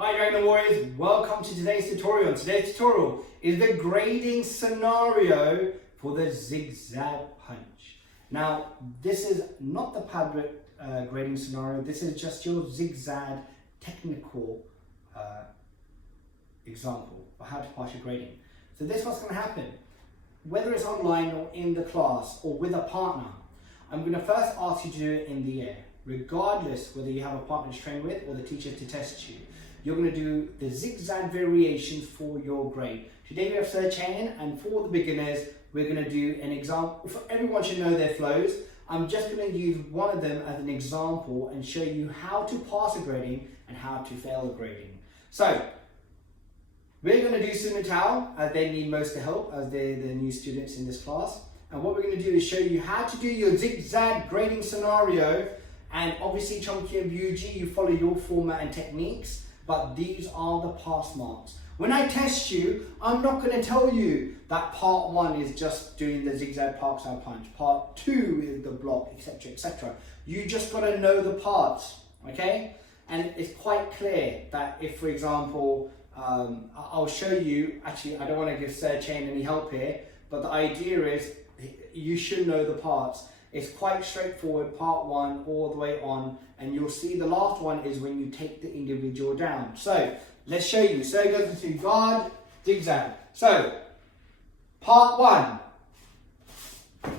Hi Dragon Warriors, welcome to today's tutorial. Today's tutorial is the grading scenario for the zigzag punch. Now, this is not the Padlet grading scenario, this is just your zigzag technical example for how to pass your grading. So this is what's going to happen. Whether it's online or in the class or with a partner, I'm going to first ask you to do it in the air, regardless whether you have a partner to train with or the teacher to test you. You're going to do the zigzag variations for your grade. Today we have Sir Chain, and for the beginners, we're going to do an example. For everyone should know their flows. I'm just going to use one of them as an example and show you how to pass a grading and how to fail a grading. So, we're going to do Sun and Tao, as they need most of the help, as they're the new students in this class. And what we're going to do is show you how to do your zigzag grading scenario. And obviously, Chunky and Buji, you follow your format and techniques. But these are the pass marks. When I test you, I'm not going to tell you that part 1 is just doing the zigzag park side punch, part 2 is the block, etc, etc. You just got to know the parts, okay? And it's quite clear that if, for example, I'll show you, actually I don't want to give Sir Chain any help here, but the idea is you should know the parts. It's quite straightforward, part 1 all the way on, and you'll see the last one is when you take the individual down. So let's show you. So it goes into guard, zigzag. So part 1,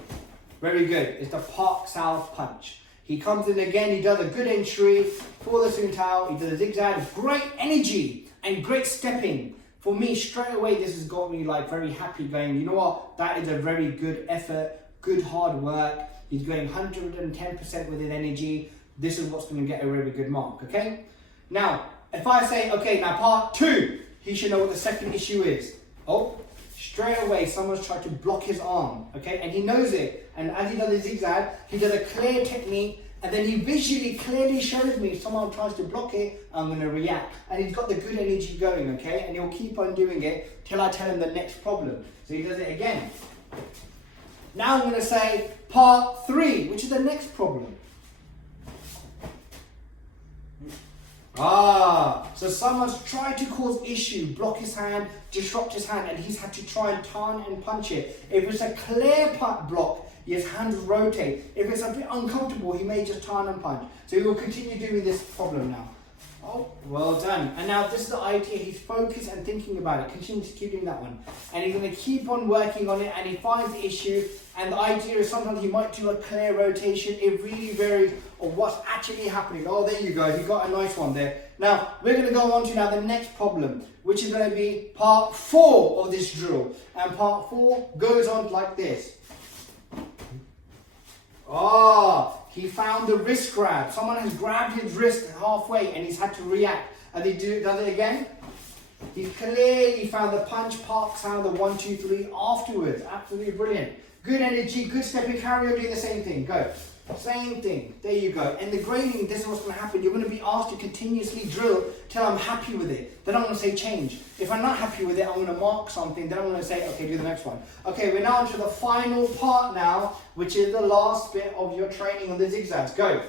very good. It's the park south punch. He comes in again, he does a good entry for the Sun Tao, he does a zigzag, great energy and great stepping. For me, straight away, this has got me like very happy going, you know what, that is a very good effort, good hard work. He's going 110% with his energy. This is what's going to get a really good mark, okay? Now, if I say, okay, now part 2, he should know what the second issue is. Oh, straight away, someone's tried to block his arm, okay? And he knows it. And as he does the zigzag, he does a clear technique, and then he visually clearly shows me if someone tries to block it, I'm going to react. And he's got the good energy going, okay? And he'll keep on doing it till I tell him the next problem. So he does it again. Now I'm going to say part 3, which is the next problem. So someone's tried to cause issue, block his hand, disrupt his hand, and he's had to try and turn and punch it. If it's a clear block, his hands rotate. If it's a bit uncomfortable, he may just turn and punch. So he will continue doing this problem now. Oh, well done. And now this is the idea, he's focused and thinking about it. Continue to keep doing that one. And he's going to keep on working on it, and he finds the issue. And the idea is sometimes he might do a clear rotation. It really varies on what's actually happening. Oh, there you go. He got a nice one there. Now, we're going to go on to now the next problem, which is going to be part 4 of this drill. And part 4 goes on like this. He found the wrist grab. Someone has grabbed his wrist halfway and he's had to react. And he does it again. He clearly found the punch, park sound, the 1, 2, 3 afterwards. Absolutely brilliant. Good energy, good stepping, carry on doing the same thing. Go. Same thing. There you go. And the grading, this is what's going to happen. You're going to be asked to continuously drill till I'm happy with it. Then I'm going to say change. If I'm not happy with it, I'm going to mark something. Then I'm going to say, okay, do the next one. Okay, we're now on to the final part now, which is the last bit of your training on the zigzags. Go.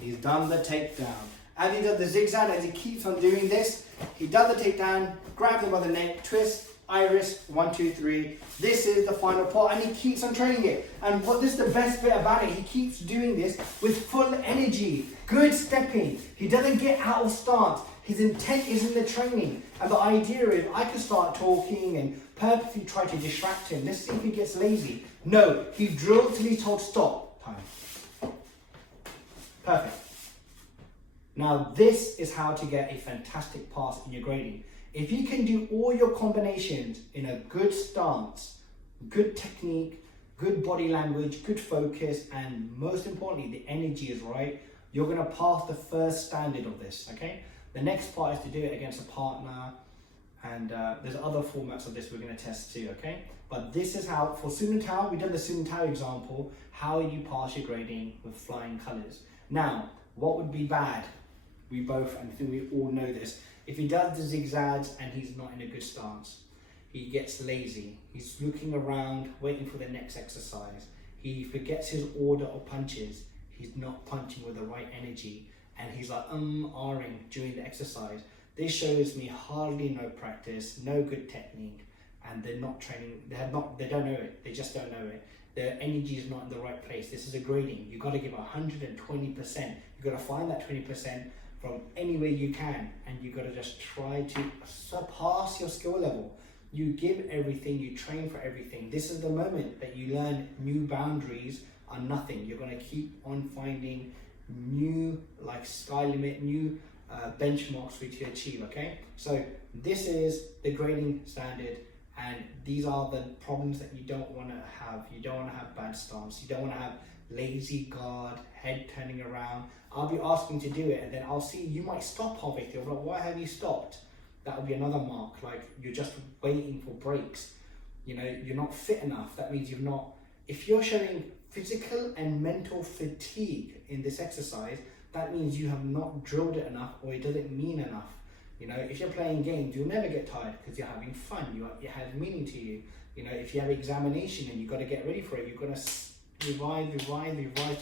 He's done the takedown. As he does the zigzag, as he keeps on doing this, he does the takedown, grabs him by the neck, twist, iris, 1, 2, 3. This is the final part, and he keeps on training it. And what this is the best bit about it, he keeps doing this with full energy, good stepping. He doesn't get out of stance. His intent is in the training. And the idea is I can start talking and purposely try to distract him. Let's see if he gets lazy. No, he drilled till he's told stop. Time. Perfect. Now this is how to get a fantastic pass in your grading. If you can do all your combinations in a good stance, good technique, good body language, good focus, and most importantly, the energy is right, you're going to pass the first standard of this, okay? The next part is to do it against a partner, and there's other formats of this we're going to test too, okay? But this is how, for Sun and Tao, we did the Sun and Tao example, how you pass your grading with flying colours. Now, what would be bad? We both, and I think we all know this, if he does the zigzags and he's not in a good stance, he gets lazy. He's looking around, waiting for the next exercise. He forgets his order of punches. He's not punching with the right energy. and he's like ahhing during the exercise. This shows me hardly no practice, no good technique, and they're not training. They don't know it. They just don't know it. Their energy is not in the right place. This is a grading. You got to give 120%. You got to find that 20% from any way you can, and you got to just try to surpass your skill level. You give everything. You train for everything. This is the moment that you learn new boundaries are nothing. You're going to keep on finding new, like sky limit, new benchmarks for you to achieve. Okay, so this is the grading standard, and these are the problems that you don't want to have. You don't want to have bad stance. You don't want to have lazy guard, head turning around. I'll be asking to do it, and then I'll see you might stop halfway through. I'm like, why have you stopped? That would be another mark. Like, you're just waiting for breaks. You know, you're not fit enough. That means you've not. If you're showing physical and mental fatigue in this exercise, that means you have not drilled it enough, or it doesn't mean enough. You know, if you're playing games, you'll never get tired because you're having fun. It has meaning to you. You know, if you have examination and you've got to get ready for it, you've got to revise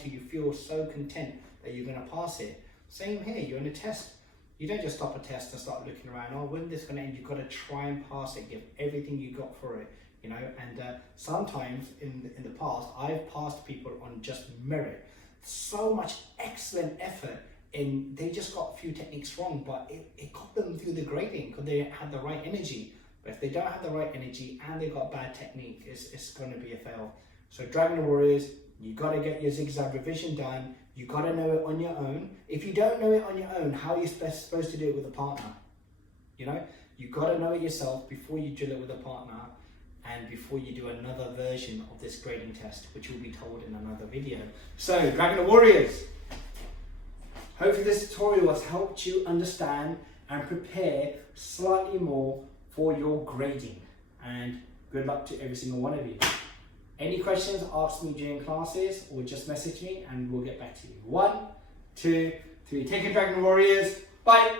till you feel so content that you're going to pass it. Same here, you're in a test. You don't just stop a test and start looking around, oh, when's this going to end? You've got to try and pass it, give everything you got for it. You know, and sometimes in the past, I've passed people on just merit. So much excellent effort, and they just got a few techniques wrong, but it got them through the grading because they had the right energy. But if they don't have the right energy and they've got bad technique, it's going to be a fail. So Dragon Warriors, you got to get your zigzag revision done. You got to know it on your own. If you don't know it on your own, how are you supposed to do it with a partner? You know, you got to know it yourself before you drill it with a partner, and before you do another version of this grading test, which will be told in another video. So, Dragon Warriors, hopefully this tutorial has helped you understand and prepare slightly more for your grading. And good luck to every single one of you. Any questions, ask me during classes or just message me and we'll get back to you. 1, 2, 3. Take care, Dragon Warriors. Bye.